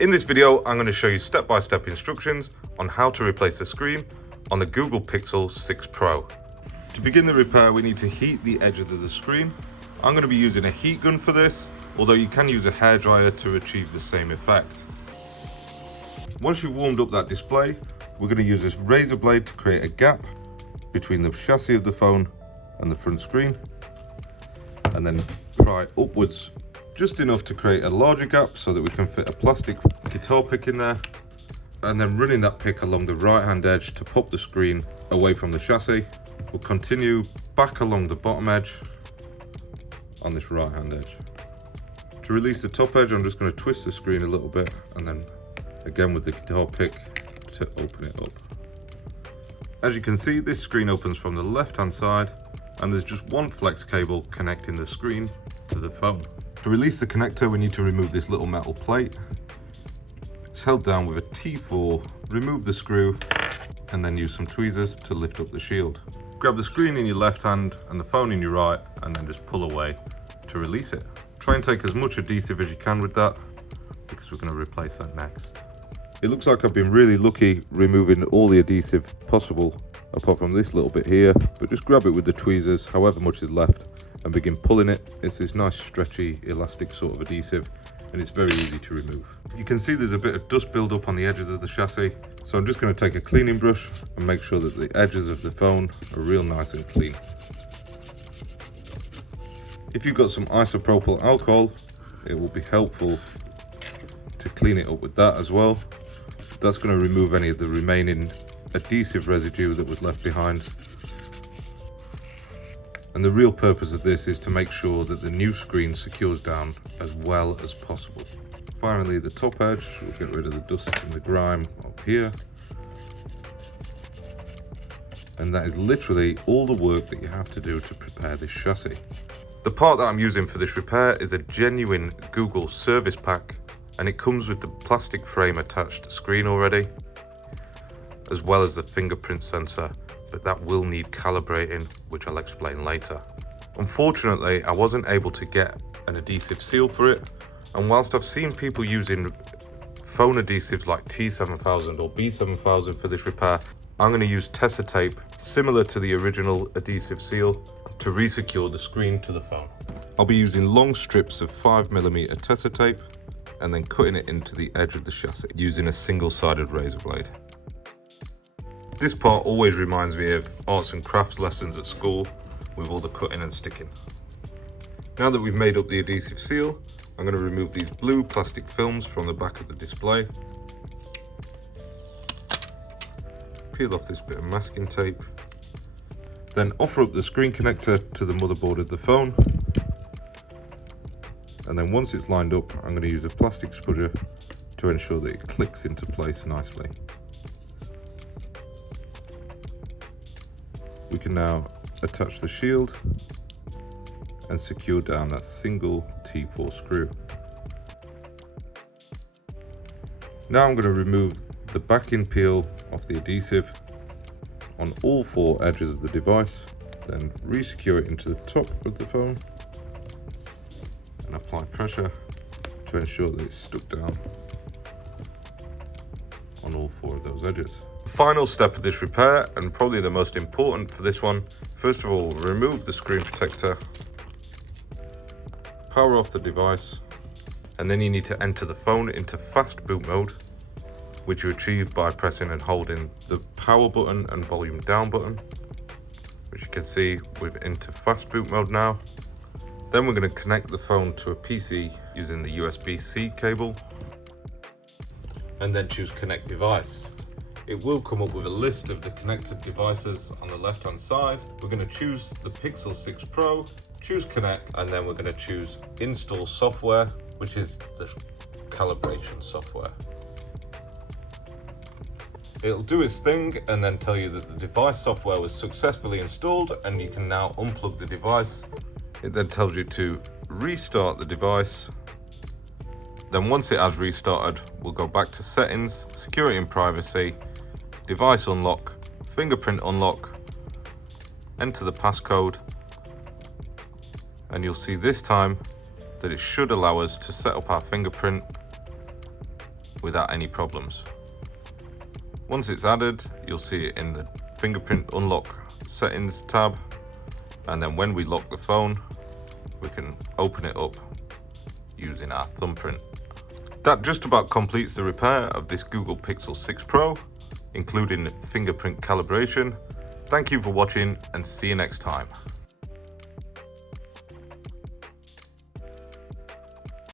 In this video, I'm going to show you step-by-step instructions on how to replace the screen on the Google Pixel 6 Pro. To begin the repair, we need to heat the edges of the screen. I'm going to be using a heat gun for this, although you can use a hairdryer to achieve the same effect. Once you've warmed up that display, we're going to use this razor blade to create a gap between the chassis of the phone and the front screen, and then pry upwards just enough to create a larger gap so that we can fit a plastic guitar pick in there, and then running that pick along the right hand edge to pop the screen away from the chassis. We'll continue back along the bottom edge on this right hand edge. To release the top edge, I'm just going to twist the screen a little bit and then again with the guitar pick to open it up. As you can see, this screen opens from the left hand side and there's just one flex cable connecting the screen to the phone. To release the connector, we need to remove this little metal plate. It's held down with a T4, remove the screw and then use some tweezers to lift up the shield. Grab the screen in your left hand and the phone in your right and then just pull away to release it. Try and take as much adhesive as you can with that because we're going to replace that next. It looks like I've been really lucky removing all the adhesive possible apart from this little bit here, but just grab it with the tweezers, however much is left, and begin pulling it. It's this nice stretchy elastic sort of adhesive and it's very easy to remove. You can see there's a bit of dust build up on the edges of the chassis, so I'm just going to take a cleaning brush and make sure that the edges of the phone are real nice and clean. If you've got some isopropyl alcohol, it will be helpful to clean it up with that as well. That's going to remove any of the remaining adhesive residue that was left behind. And the real purpose of this is to make sure that the new screen secures down as well as possible. Finally, the top edge, we'll get rid of the dust and the grime up here. And that is literally all the work that you have to do to prepare this chassis. The part that I'm using for this repair is a genuine Google service pack, and it comes with the plastic frame attached to screen already, as well as the fingerprint sensor, but that will need calibrating, which I'll explain later. Unfortunately, I wasn't able to get an adhesive seal for it, and whilst I've seen people using phone adhesives like T7000 or B7000 for this repair, I'm going to use Tessa tape, similar to the original adhesive seal, to re-secure the screen to the phone. I'll be using long strips of 5mm Tessa tape and then cutting it into the edge of the chassis using a single-sided razor blade. This part always reminds me of arts and crafts lessons at school with all the cutting and sticking. Now that we've made up the adhesive seal, I'm going to remove these blue plastic films from the back of the display. Peel off this bit of masking tape. Then offer up the screen connector to the motherboard of the phone. And then once it's lined up, I'm going to use a plastic spudger to ensure that it clicks into place nicely. We can now attach the shield and secure down that single T4 screw. Now I'm going to remove the backing peel off the adhesive on all four edges of the device, then re-secure it into the top of the phone and apply pressure to ensure that it's stuck down on all four of those edges. The final step of this repair, and probably the most important for this one, first of all, remove the screen protector, power off the device, and then you need to enter the phone into fast boot mode, which you achieve by pressing and holding the power button and volume down button, which you can see we're into fast boot mode now. Then we're going to connect the phone to a PC using the USB-C cable, and then choose connect device. It will come up with a list of the connected devices on the left hand side. We're going to choose the Pixel 6 Pro, choose connect, and then we're going to choose install software, which is the calibration software. It'll do its thing and then tell you that the device software was successfully installed and you can now unplug the device. It then tells you to restart the device. Then once it has restarted, we'll go back to settings, security and privacy, device unlock, fingerprint unlock, enter the passcode, and you'll see this time that it should allow us to set up our fingerprint without any problems. Once it's added, you'll see it in the fingerprint unlock settings tab, and then when we lock the phone, we can open it up using our thumbprint. That just about completes the repair of this Google Pixel 6 Pro, including fingerprint calibration. Thank you for watching and see you next time.